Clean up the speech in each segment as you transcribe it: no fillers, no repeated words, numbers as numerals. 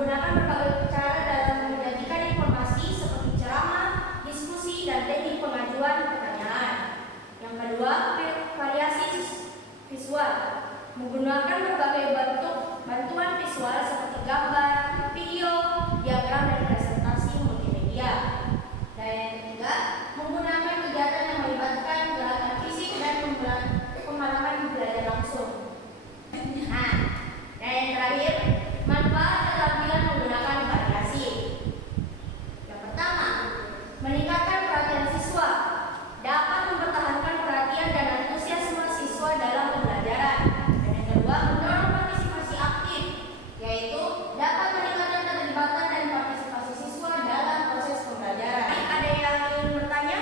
menggunakan berbagai cara dalam menyajikan informasi seperti ceramah, diskusi, dan teknik pengajuan pertanyaan. Yang kedua, variasi visual, menggunakan berbagai bentuk bantuan visual seperti gambar, video, diagram, dan presentasi multimedia. Dan yang ketiga, menggunakan kegiatan yang melibatkan gerakan fisik dan pengalaman belajar langsung. Nah, dan yang terakhir, manfaat keterampilan menggunakan variasi. Yang pertama, meningkatkan perhatian siswa, dapat mempertahankan perhatian dan antusiasme siswa dalam pembelajaran. Dan yang kedua, mendorong partisipasi aktif, yaitu dapat meningkatkan keterlibatan dan partisipasi siswa dalam proses pembelajaran. Ada yang ingin bertanya?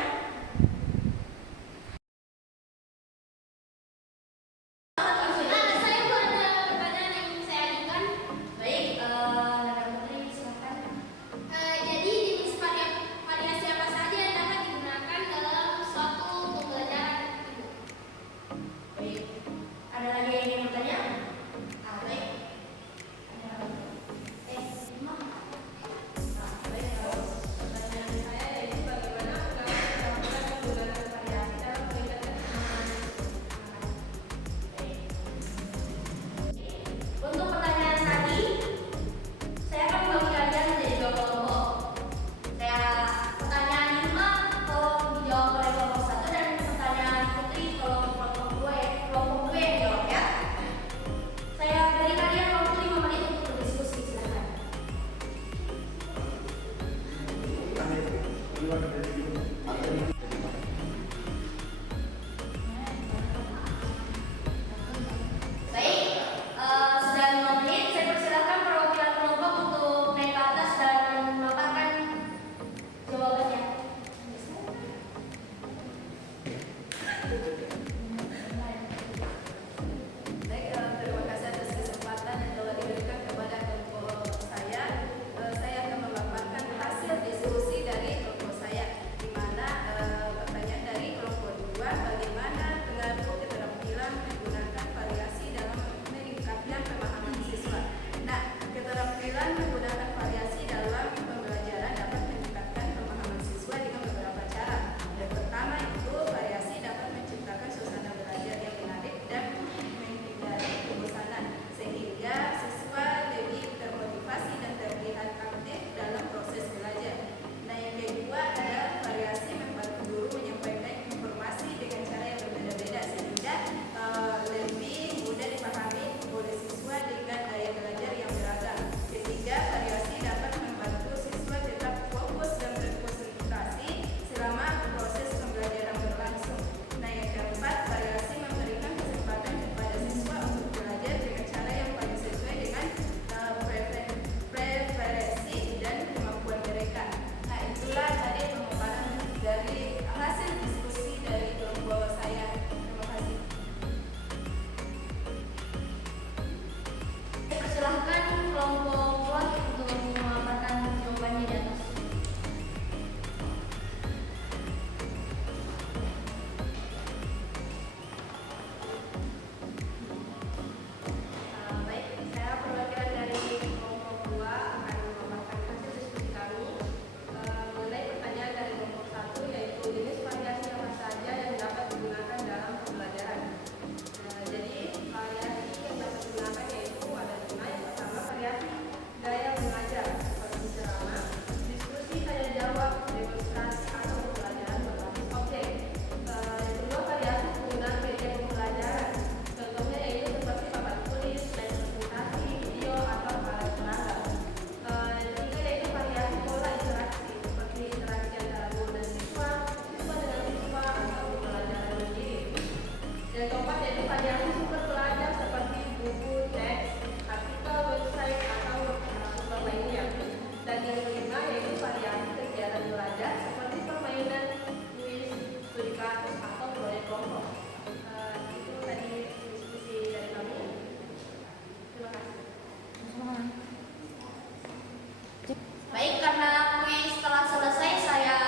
Baik, karena kuis telah selesai, saya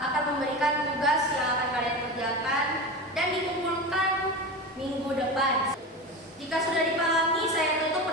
akan memberikan tugas yang akan kalian kerjakan dan dikumpulkan minggu depan. Jika sudah dipahami, saya tutup